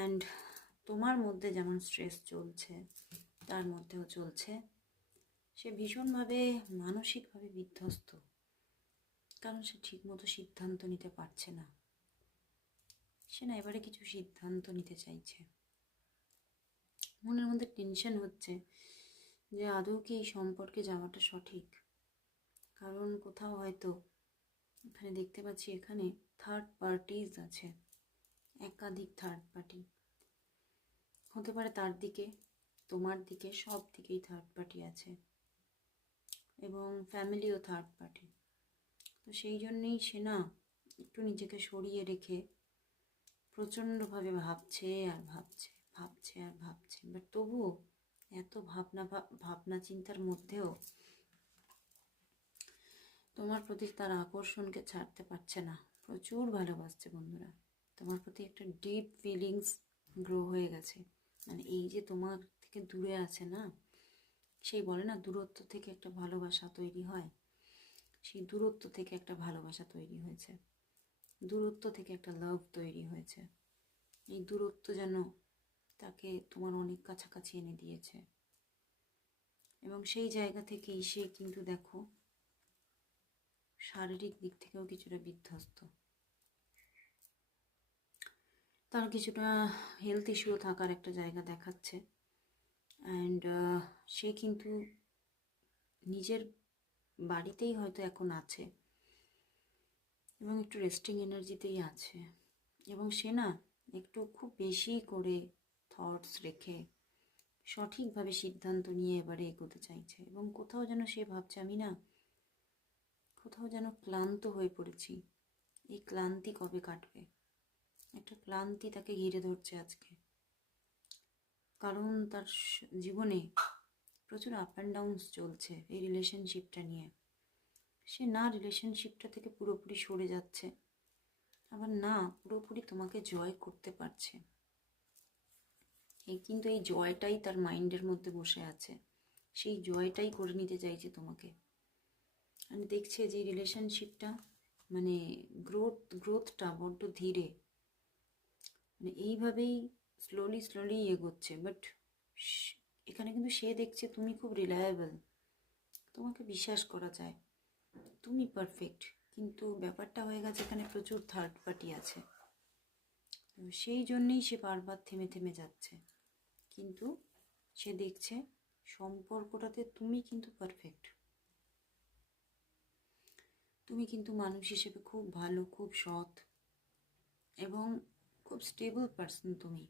And তোমার মধ্যে যেমন স্ট্রেস চলছে তার মধ্যেও চলছে। সে ভীষণভাবে মানসিকভাবে বিধ্বস্ত, কারণ সে ঠিকমতো সিদ্ধান্ত নিতে পারছে না। সে না এবারে কিছু সিদ্ধান্ত নিতে চাইছে। মনের মধ্যে টেনশন হচ্ছে যে আদৌ কি এই সম্পর্কে যাওয়াটা সঠিক। কারণ কোথাও হয়তো এখানে দেখতে পাচ্ছি, এখানে থার্ড পার্টিজ আছে, একাধিক থার্ড পার্টি হতে পারে। তার দিকে, তোমার দিকে, সব দিকেই থার্ড পার্টি আছে এবং ফ্যামিলিও থার্ড পার্টি। তো সেই জন্যেই সে না একটু নিজেকে সরিয়ে রেখে প্রচণ্ডভাবে ভাবছে আর ভাবছে, ভাবছে আর ভাবছে। বাট তবুও এত ভাবনা চিন্তার মধ্যেও তোমার প্রতি তার আকর্ষণকে ছাড়তে পারছে না। প্রচুর ভালোবাসছে বন্ধুরা, তোমার প্রতি একটা ডিপ ফিলিংস গ্রো হয়ে গেছে। মানে এই যে তোমার থেকে দূরে আছে না, সেই বলে না দূরত্ব থেকে একটা ভালোবাসা তৈরি হয়, সেই দূরত্ব থেকে একটা ভালোবাসা তৈরি হয়েছে, দূরত্ব থেকে একটা লাভ তৈরি হয়েছে। এই দূরত্ব যেন তাকে তোমার অনেক কাছাকাছি এনে দিয়েছে। এবং সেই জায়গা থেকেই সে কিন্তু দেখো শারীরিক দিক থেকেও কিছুটা বিধ্বস্ত। তার কিছুটা হেলথ ইস্যুও থাকার একটা জায়গা দেখাচ্ছে। অ্যান্ড সে কিন্তু নিজের বাড়িতেই হয়তো এখন আছে এবং একটু রেস্টিং এনার্জিতেই আছে। এবং সে না একটু খুব বেশি করে থটস রেখে সঠিকভাবে সিদ্ধান্ত নিয়ে এবারে এগোতে চাইছে। এবং কোথাও যেন সে ভাবছে, আমি না কোথাও যেন ক্লান্ত হয়ে পড়েছি, এই ক্লান্তি কবে কাটবে। একটা ক্লান্তি তাকে ঘিরে ধরছে আজকে, কারণ তার জীবনে প্রচুর আপ অ্যান্ড ডাউনস চলছে এই রিলেশনশিপটা নিয়ে। সে না রিলেশনশিপটা থেকে পুরোপুরি সরে যাচ্ছে, আবার না পুরোপুরি তোমাকে জয় করতে পারছে। কিন্তু এই জয়টাই তার মাইন্ডের মধ্যে বসে আছে, সেই জয়টাই করে নিতে চাইছে তোমাকে। আমি দেখছে যে রিলেশনশিপটা মানে গ্রোথটা বড্ড ধীরে, মানে এইভাবেই স্লোলি এগোচ্ছে। বাট এখানে কিন্তু সে দেখছে তুমি খুব রিলায়েবল, তোমাকে বিশ্বাস করা যায়, তুমি পারফেক্ট। কিন্তু ব্যাপারটা হয়ে গেছে এখানে প্রচুর থার্ড পার্টি আছে, সেই জন্যেই সে বারবার থেমে থেমে যাচ্ছে। কিন্তু সে দেখছে সম্পর্কটাতে তুমি কিন্তু পারফেক্ট, তুমি কিন্তু মানুষ হিসেবে খুব ভালো, খুব সৎ এবং খুব স্টেবল পার্সন তুমি।